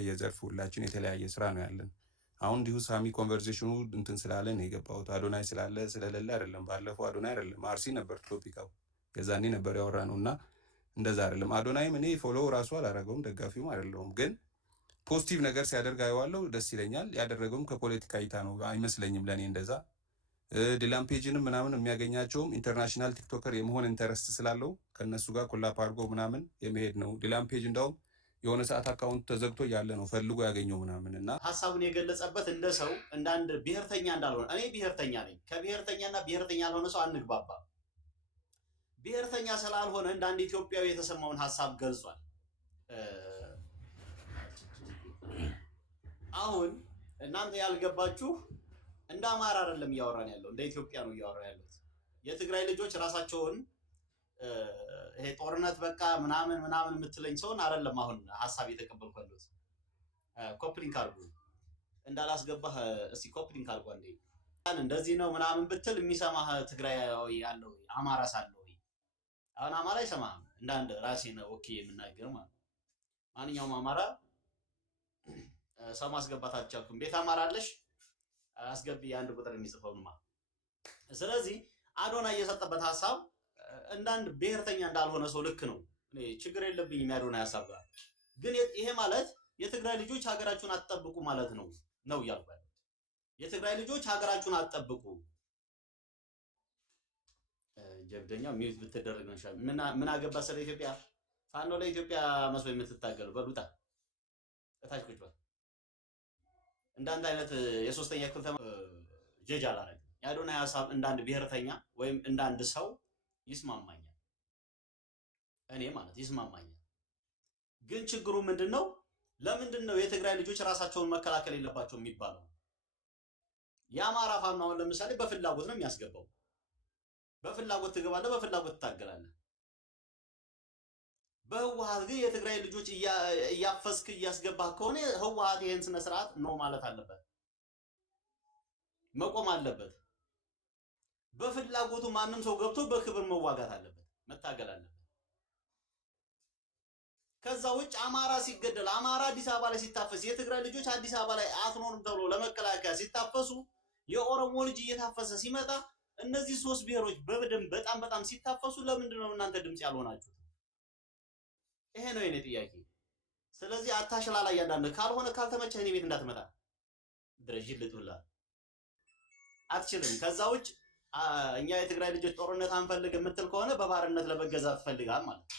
በየዘርፉ ሁላችን የተለያየ ስራ ነው ያለን። አሁን ዲሁ ሳሚ ኮንቨርሴሽኑ እንትን ስላለ ነው የገባሁት። አዶናይ ስላለ ስለሌለ አይደለም። ባለፈው አዶናይ አይደለም አርሲ ነበር ቶፒካው የዛኔ ነበር ያወራነው እና እንደዛ አይደለም። አዶናይም እኔ ፎሎው ራሱ አላረገውም ደጋፊውም አይደለሁም፣ ግን ፖዚቲቭ ነገር ሲያደርግ አየዋለሁ፣ ደስ ይለኛል። ያደረገውም ከፖለቲካ እይታ ነው አይመስለኝም ለእኔ እንደዛ። ዲላን ፔጅንም ምናምን የሚያገኛቸውም ኢንተርናሽናል ቲክቶከር የመሆን ኢንተረስት ስላለው ከእነሱ ጋር ኮላፕ አድርጎ ምናምን የመሄድ ነው። ዲላን ፔጅ እንዳውም የሆነ ሰዓት አካውንት ተዘግቶ ያለ ነው ፈልጎ ያገኘው ምናምን እና ሀሳቡን የገለጸበት እንደ ሰው እንደ አንድ ብሔርተኛ እንዳልሆነ፣ እኔ ብሔርተኛ ነኝ፣ ከብሔርተኛና ብሔርተኛ ያልሆነ ሰው አንግባባ። ብሔርተኛ ስላልሆነ እንደ አንድ ኢትዮጵያዊ የተሰማውን ሀሳብ ገልጿል። አሁን እናንተ ያልገባችሁ እንደ አማራ አይደለም እያወራን ያለው፣ እንደ ኢትዮጵያ ነው እያወራ ያሉት። የትግራይ ልጆች ራሳቸውን ይሄ ጦርነት በቃ ምናምን ምናምን የምትለኝ ሰውን አይደለም አሁን ሀሳብ የተቀበልኩ ያሉት። ኮፕሊንክ አድርጉ እንዳላስገባህ እስቲ ኮፕሊንክ አድርጉ እንዴ። እንደዚህ ነው ምናምን ብትል የሚሰማህ ትግራያዊ ያለው አማራ ሳለው አሁን አማራ አይሰማህም። እንዳንድ ራሴ ነው ኦኬ የምናገር ማለት ነው። ማንኛውም አማራ ሰው ማስገባት አልቻልኩም። ቤት አማራ አለሽ አስገቢ አንድ ቁጥር የሚጽፈውማ። ስለዚህ አዶናይ እየሰጠበት ሀሳብ እንዳንድ ብሔርተኛ እንዳልሆነ ሰው ልክ ነው። እኔ ችግር የለብኝም የአዶናይ ሀሳብ ጋር። ግን ይሄ ማለት የትግራይ ልጆች ሀገራችሁን አትጠብቁ ማለት ነው እያልኩ ያለው። የትግራይ ልጆች ሀገራችሁን አትጠብቁ። ጀብደኛ ሚውት ብትደረግ ነው ሻል ምን አገባ ስለ ኢትዮጵያ። ፋኖ ለኢትዮጵያ መስሎ የምትታገለው በሉታ እታች ቁጭ በል። እንዳንተ አይነት የሶስተኛ ክፍል ጀጅ አላረግም። የአዶናይ ሀሳብ እንዳንድ ብሔርተኛ ወይም እንዳንድ ሰው ይስማማኛል፣ እኔ ማለት ይስማማኛል። ግን ችግሩ ምንድነው? ለምንድን ነው የትግራይ ልጆች ራሳቸውን መከላከል የለባቸው የሚባለው? የአማራ ፋኖ አሁን ለምሳሌ በፍላጎት ነው የሚያስገባው። በፍላጎት ትገባለህ፣ በፍላጎት ትታገላለህ። በህወሓት ግን የትግራይ ልጆች እያፈስክ እያስገባህ ከሆነ ህወሓት ይሄን ስነ ስርዓት ነው ማለት አለበት፣ መቆም አለበት። በፍላጎቱ ማንም ሰው ገብቶ በክብር መዋጋት አለበት፣ መታገል አለበት። ከዛ ውጭ አማራ ሲገደል፣ አማራ አዲስ አበባ ላይ ሲታፈስ፣ የትግራይ ልጆች አዲስ አበባ ላይ አትኖርም ተብሎ ለመከላከያ ሲታፈሱ፣ የኦሮሞ ልጅ እየታፈሰ ሲመጣ እነዚህ ሶስት ብሔሮች በደንብ በጣም ሲታፈሱ ለምንድን ነው እናንተ ድምጽ ያልሆናችሁት? ይሄ ነው የኔ ጥያቄ። ስለዚህ አታሽላላ ያንዳንድ ካልሆነ ካልተመቸህ እኔ ቤት እንዳትመጣ ድረጅት ልጥላ አትችልም። ከዛ ውጭ እኛ የትግራይ ልጆች ጦርነት አንፈልግ የምትል ከሆነ በባርነት ለመገዛት ትፈልጋል ማለት ነው።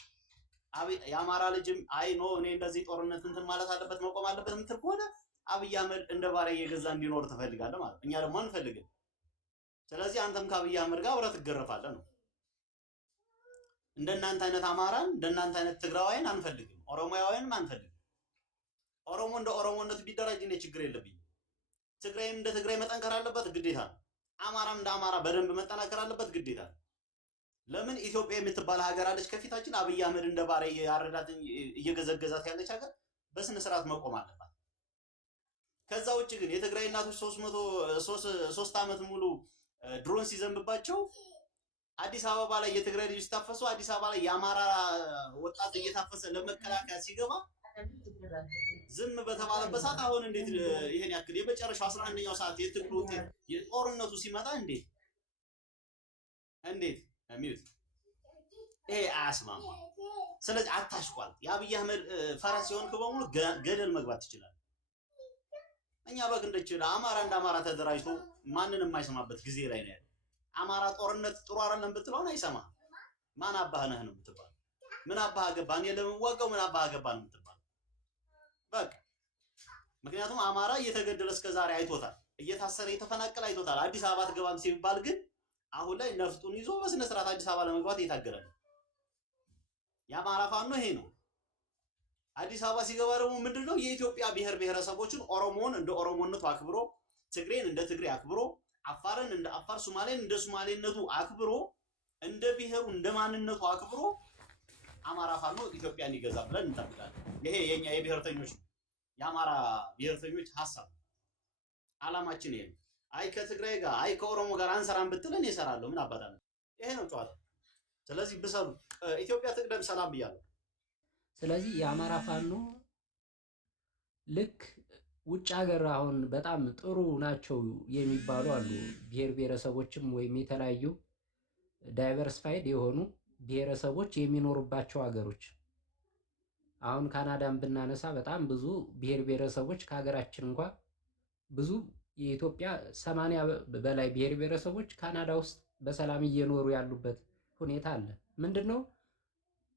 የአማራ ልጅም አይ ኖ እኔ እንደዚህ ጦርነት እንትን ማለት አለበት መቆም አለበት የምትል ከሆነ አብይ አህመድ እንደ ባሪያ እየገዛ እንዲኖር ትፈልጋለህ ማለት ነው። እኛ ደግሞ አንፈልግም። ስለዚህ አንተም ከአብይ አህመድ ጋር አብረህ ትገረፋለህ ነው። እንደናንተ አይነት አማራን እንደናንተ አይነት ትግራዋይን አንፈልግም፣ ኦሮሞያውያንም አንፈልግም። ኦሮሞ እንደ ኦሮሞነት ቢደራጅ እኔ ችግር የለብኝም። ትግራይም እንደ ትግራይ መጠንከር አለበት ግዴታ ነው። አማራም እንደ አማራ በደንብ መጠናከር አለበት ግዴታ ነው። ለምን ኢትዮጵያ የምትባል ሀገር አለች ከፊታችን። አብይ አህመድ እንደ ባሪያ ያረዳት እየገዘገዛት ያለች ሀገር በስነ ስርዓት መቆም አለባት። ከዛ ውጭ ግን የትግራይ እናቶች 3 ዓመት ሙሉ ድሮን ሲዘንብባቸው አዲስ አበባ ላይ የትግራይ ልጅ ሲታፈሱ፣ አዲስ አበባ ላይ የአማራ ወጣት እየታፈሰ ለመከላከያ ሲገባ ዝም በተባለበት ሰዓት አሁን እንዴት ይሄን ያክል የመጨረሻው 11ኛው ሰዓት የትግሉ ውጤት የጦርነቱ ሲመጣ እንዴት ሚዩት ይሄ አያስማማ። ስለዚህ አታሽቋል። የአብይ አህመድ ፈረስ ሲሆን በሙሉ ገደል መግባት ይችላል። እኛ በግ እንደችል አማራ እንደ አማራ ተደራጅቶ ማንንም የማይሰማበት ጊዜ ላይ ነው ያለው። አማራ ጦርነት ጥሩ አይደለም ብትለውን አይሰማም። ማን አባህ ነህ ነው የምትባለው። ምን አባህ ገባህ እኔ ለምዋጋው ምን አባህ ገባህ ነው የምትባለው። በቃ ምክንያቱም አማራ እየተገደለ እስከዛሬ አይቶታል፣ እየታሰረ እየተፈናቀለ አይቶታል። አዲስ አበባ ትገባም ሲባል ግን አሁን ላይ ነፍጡን ይዞ በስነ ስርዓት አዲስ አበባ ለመግባት እየታገለ ነው። የአማራ ፋኖ ይሄ ነው። አዲስ አበባ ሲገባ ደግሞ ምንድነው የኢትዮጵያ ብሔር ብሔረሰቦችን ኦሮሞን እንደ ኦሮሞነቱ አክብሮ፣ ትግሬን እንደ ትግሬ አክብሮ፣ አፋርን እንደ አፋር፣ ሶማሌን እንደ ሶማሌነቱ አክብሮ፣ እንደ ብሔሩ እንደ ማንነቱ አክብሮ አማራ ፋኖ ኢትዮጵያን ይገዛ ብለን እንጠብቃለን። ይሄ የኛ የብሔርተኞች የአማራ ብሔርተኞች ሐሳብ አላማችን ይሄ ነው። አይ ከትግራይ ጋር አይ ከኦሮሞ ጋር አንሰራም ብትለን ይሰራሉ። ምን አባታለ ይሄ ነው ጨዋታ። ስለዚህ ብሰሉ ኢትዮጵያ ትቅደም፣ ሰላም ብያለሁ። ስለዚህ የአማራ ፋኖ ልክ ውጭ ሀገር አሁን በጣም ጥሩ ናቸው የሚባሉ አሉ ብሔር ብሔረሰቦችም ወይም የተለያዩ ዳይቨርስፋይድ የሆኑ ብሔረሰቦች የሚኖሩባቸው ሀገሮች አሁን ካናዳን ብናነሳ በጣም ብዙ ብሔር ብሔረሰቦች ከሀገራችን እንኳ ብዙ የኢትዮጵያ 80 በላይ ብሔር ብሔረሰቦች ካናዳ ውስጥ በሰላም እየኖሩ ያሉበት ሁኔታ አለ። ምንድን ነው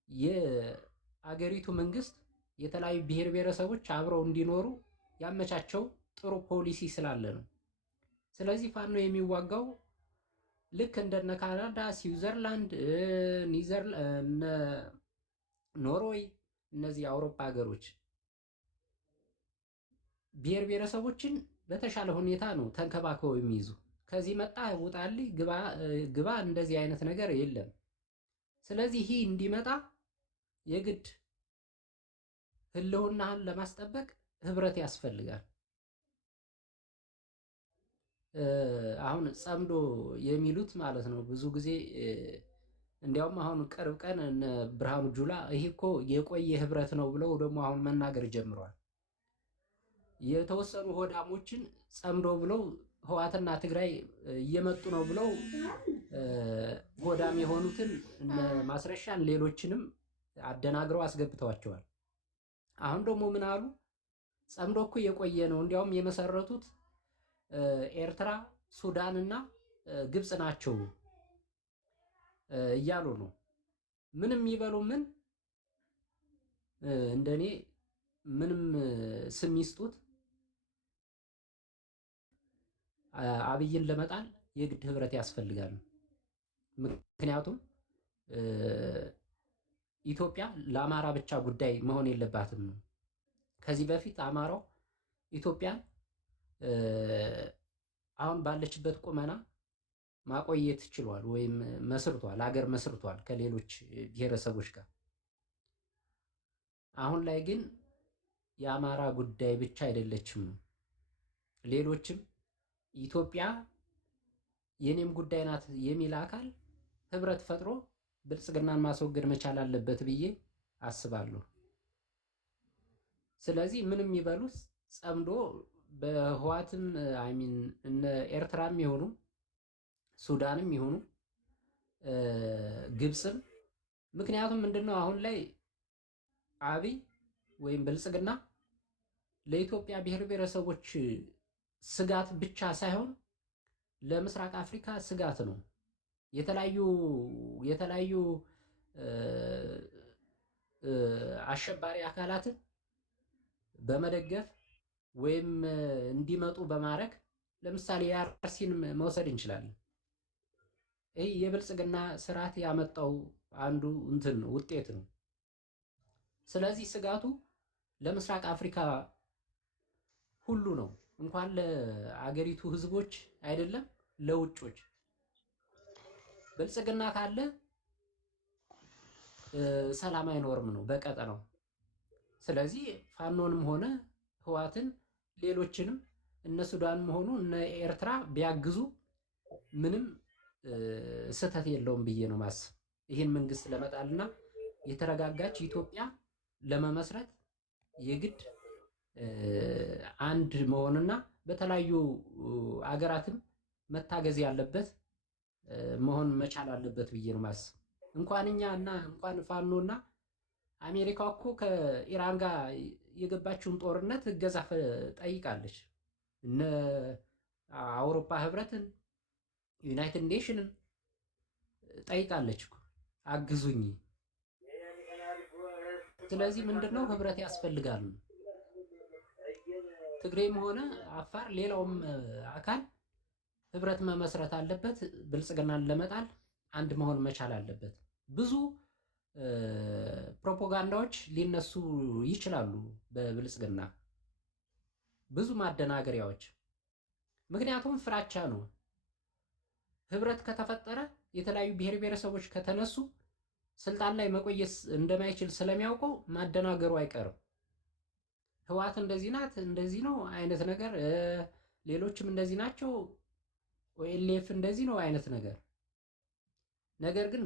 የአገሪቱ መንግስት የተለያዩ ብሔር ብሔረሰቦች አብረው እንዲኖሩ ያመቻቸው ጥሩ ፖሊሲ ስላለ ነው። ስለዚህ ፋኖ የሚዋጋው ልክ እንደነ ካናዳ፣ ስዊዘርላንድ፣ ኖርዌይ እነዚህ የአውሮፓ ሀገሮች ብሔር ብሔረሰቦችን በተሻለ ሁኔታ ነው ተንከባክበው የሚይዙ። ከዚህ መጣ ውጣልኝ ግባ እንደዚህ አይነት ነገር የለም። ስለዚህ ይህ እንዲመጣ የግድ ህልውናህን ለማስጠበቅ ህብረት ያስፈልጋል። አሁን ጸምዶ የሚሉት ማለት ነው ብዙ ጊዜ እንዲያውም አሁን ቅርብ ቀን ብርሃኑ ጁላ ይሄ እኮ የቆየ ህብረት ነው ብለው ደግሞ አሁን መናገር ጀምረዋል። የተወሰኑ ሆዳሞችን ጸምዶ ብለው ህዋትና ትግራይ እየመጡ ነው ብለው ሆዳም የሆኑትን ማስረሻን ሌሎችንም አደናግረው አስገብተዋቸዋል። አሁን ደግሞ ምን አሉ? ጸምዶ እኮ የቆየ ነው፣ እንዲያውም የመሰረቱት ኤርትራ፣ ሱዳን እና ግብፅ ናቸው እያሉ ነው። ምንም ይበሉ ምን እንደኔ ምንም ስም ይስጡት አብይን ለመጣል የግድ ህብረት ያስፈልጋል። ምክንያቱም ኢትዮጵያ ለአማራ ብቻ ጉዳይ መሆን የለባትም ነው። ከዚህ በፊት አማራው ኢትዮጵያን አሁን ባለችበት ቁመና ማቆየት ችሏል፣ ወይም መስርቷል፣ ሀገር መስርቷል ከሌሎች ብሔረሰቦች ጋር። አሁን ላይ ግን የአማራ ጉዳይ ብቻ አይደለችም ነው። ሌሎችም ኢትዮጵያ የኔም ጉዳይ ናት የሚል አካል ህብረት ፈጥሮ ብልጽግናን ማስወገድ መቻል አለበት ብዬ አስባለሁ። ስለዚህ ምንም ይበሉት ጸምዶ በህዋትም እነ ኤርትራም የሆኑ ሱዳንም የሆኑ ግብፅም፣ ምክንያቱም ምንድነው አሁን ላይ አብይ ወይም ብልጽግና ለኢትዮጵያ ብሔር ብሔረሰቦች ስጋት ብቻ ሳይሆን ለምስራቅ አፍሪካ ስጋት ነው። የተለያዩ አሸባሪ አካላትን በመደገፍ ወይም እንዲመጡ በማድረግ ለምሳሌ የአርሲን መውሰድ እንችላለን። ይህ የብልጽግና ስርዓት ያመጣው አንዱ ውጤት ነው። ስለዚህ ስጋቱ ለምስራቅ አፍሪካ ሁሉ ነው፣ እንኳን ለአገሪቱ ህዝቦች አይደለም ለውጮች። ብልጽግና ካለ ሰላም አይኖርም ነው በቀጠናው። ስለዚህ ፋኖንም ሆነ ህዋትን ሌሎችንም እነ ሱዳንም ሆኑ እነ ኤርትራ ቢያግዙ ምንም ስህተት የለውም ብዬ ነው ማስብ። ይህን መንግስት ለመጣልና የተረጋጋች ኢትዮጵያ ለመመስረት የግድ አንድ መሆንና በተለያዩ አገራትም መታገዝ ያለበት መሆን መቻል አለበት ብዬ ነው ማስብ። እንኳን እኛ እና እንኳን ፋኖና አሜሪካ እኮ ከኢራን ጋር የገባችውን ጦርነት እገዛ ጠይቃለች። እነ አውሮፓ ህብረትን ዩናይትድ ኔሽንን ጠይቃለች እኮ አግዙኝ። ስለዚህ ምንድነው ህብረት ያስፈልጋል። ትግሬም ሆነ አፋር ሌላውም አካል ህብረት መመስረት አለበት። ብልጽግናን ለመጣል አንድ መሆን መቻል አለበት። ብዙ ፕሮፓጋንዳዎች ሊነሱ ይችላሉ በብልጽግና ብዙ ማደናገሪያዎች። ምክንያቱም ፍራቻ ነው። ህብረት ከተፈጠረ የተለያዩ ብሔር ብሔረሰቦች ከተነሱ ስልጣን ላይ መቆየት እንደማይችል ስለሚያውቀው ማደናገሩ አይቀርም። ህወሓት እንደዚህ ናት እንደዚህ ነው አይነት ነገር፣ ሌሎችም እንደዚህ ናቸው፣ ኦኤልኤፍ እንደዚህ ነው አይነት ነገር። ነገር ግን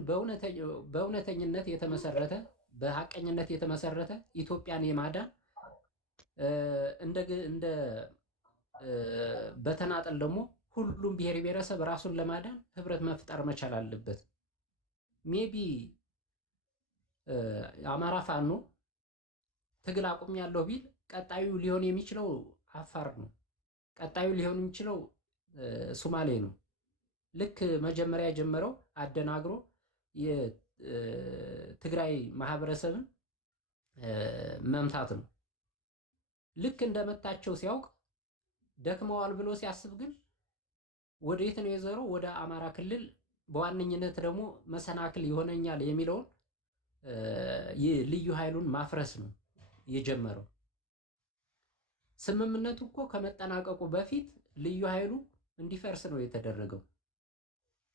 በእውነተኝነት የተመሰረተ በሀቀኝነት የተመሰረተ ኢትዮጵያን የማዳን እንደ በተናጠል ደግሞ ሁሉም ብሔር ብሔረሰብ ራሱን ለማዳን ህብረት መፍጠር መቻል አለበት። ሜቢ አማራ ፋኖ ትግል አቁም ያለው ቢል ቀጣዩ ሊሆን የሚችለው አፋር ነው። ቀጣዩ ሊሆን የሚችለው ሶማሌ ነው። ልክ መጀመሪያ የጀመረው አደናግሮ የትግራይ ማህበረሰብን መምታት ነው። ልክ እንደመታቸው ሲያውቅ ደክመዋል ብሎ ሲያስብ ግን ወዴት ነው የዘረው? ወደ አማራ ክልል በዋነኝነት ደግሞ መሰናክል ይሆነኛል የሚለውን ልዩ ኃይሉን ማፍረስ ነው የጀመረው። ስምምነቱ እኮ ከመጠናቀቁ በፊት ልዩ ኃይሉ እንዲፈርስ ነው የተደረገው።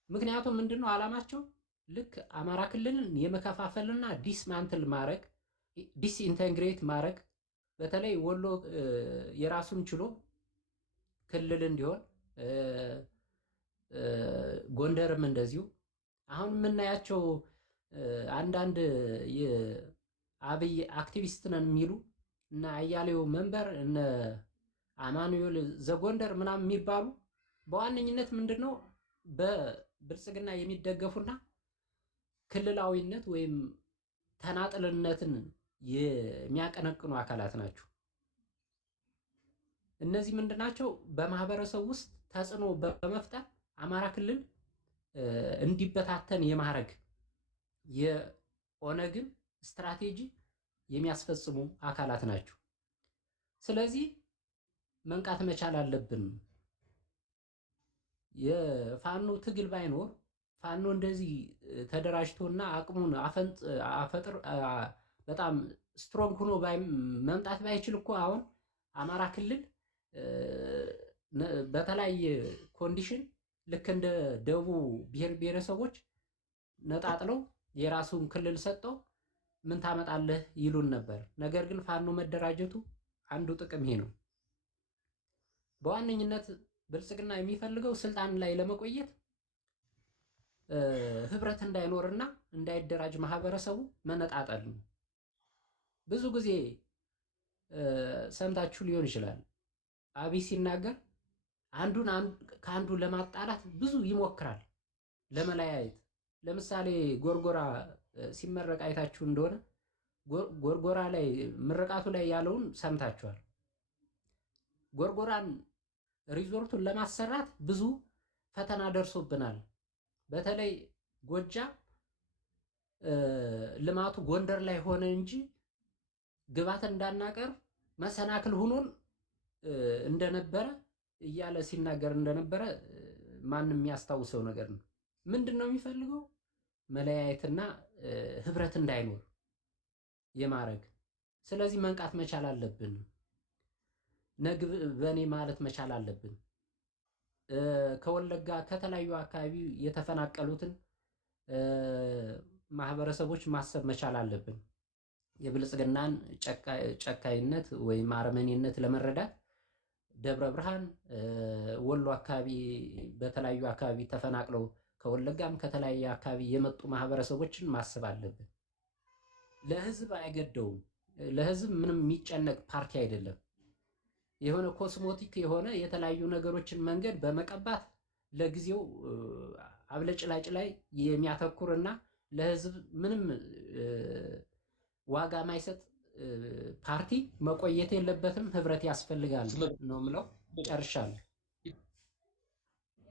ምክንያቱም ምንድነው ዓላማቸው? ልክ አማራ ክልልን የመከፋፈልና ዲስማንትል ማድረግ፣ ዲስኢንተግሬት ማድረግ፣ በተለይ ወሎ የራሱን ችሎ ክልል እንዲሆን፣ ጎንደርም እንደዚሁ። አሁን የምናያቸው አንዳንድ የአብይ አክቲቪስት ነን የሚሉ እና አያሌው መንበር እነ አማኑኤል ዘጎንደር ምናምን የሚባሉ በዋነኝነት ምንድነው በብልጽግና የሚደገፉና ክልላዊነት ወይም ተናጥልነትን የሚያቀነቅኑ አካላት ናቸው። እነዚህ ምንድናቸው? በማህበረሰብ ውስጥ ተጽዕኖ በመፍጠር አማራ ክልል እንዲበታተን የማድረግ የኦነግን ስትራቴጂ የሚያስፈጽሙ አካላት ናቸው። ስለዚህ መንቃት መቻል አለብን። የፋኖ ትግል ባይኖር ፋኖ እንደዚህ ተደራጅቶና አቅሙን አፈጥር በጣም ስትሮንግ ሆኖ መምጣት ባይችል እኮ አሁን አማራ ክልል በተለያየ ኮንዲሽን ልክ እንደ ደቡብ ብሔር ብሔረሰቦች ነጣጥለው የራሱን ክልል ሰጠው ምን ታመጣለህ ይሉን ነበር። ነገር ግን ፋኖ መደራጀቱ አንዱ ጥቅም ይሄ ነው። በዋነኝነት ብልጽግና የሚፈልገው ስልጣን ላይ ለመቆየት ህብረት እንዳይኖርና እንዳይደራጅ ማህበረሰቡ መነጣጠል ነው። ብዙ ጊዜ ሰምታችሁ ሊሆን ይችላል። አብይ ሲናገር አንዱን ከአንዱ ለማጣላት ብዙ ይሞክራል፣ ለመለያየት። ለምሳሌ ጎርጎራ ሲመረቅ አይታችሁ እንደሆነ ጎርጎራ ላይ ምርቃቱ ላይ ያለውን ሰምታችኋል። ጎርጎራን ሪዞርቱን ለማሰራት ብዙ ፈተና ደርሶብናል። በተለይ ጎጃም ልማቱ ጎንደር ላይ ሆነ እንጂ ግባት እንዳናቀርብ መሰናክል ሆኖን እንደነበረ እያለ ሲናገር እንደነበረ ማንም የሚያስታውሰው ነገር ነው። ምንድን ነው የሚፈልገው? መለያየትና ህብረት እንዳይኖር የማድረግ። ስለዚህ መንቃት መቻል አለብን። ነግብ በኔ ማለት መቻል አለብን። ከወለጋ ከተለያዩ አካባቢ የተፈናቀሉትን ማህበረሰቦች ማሰብ መቻል አለብን። የብልጽግናን ጨካኝነት ወይም አረመኔነት ለመረዳት ደብረ ብርሃን፣ ወሎ አካባቢ በተለያዩ አካባቢ ተፈናቅለው ከወለጋም ከተለያየ አካባቢ የመጡ ማህበረሰቦችን ማሰብ አለብን። ለህዝብ አይገደውም። ለህዝብ ምንም የሚጨነቅ ፓርቲ አይደለም። የሆነ ኮስሞቲክ የሆነ የተለያዩ ነገሮችን መንገድ በመቀባት ለጊዜው አብለጭላጭ ላይ የሚያተኩርና ለህዝብ ምንም ዋጋ ማይሰጥ ፓርቲ መቆየት የለበትም። ህብረት ያስፈልጋል ነው ምለው። ጨርሻለሁ።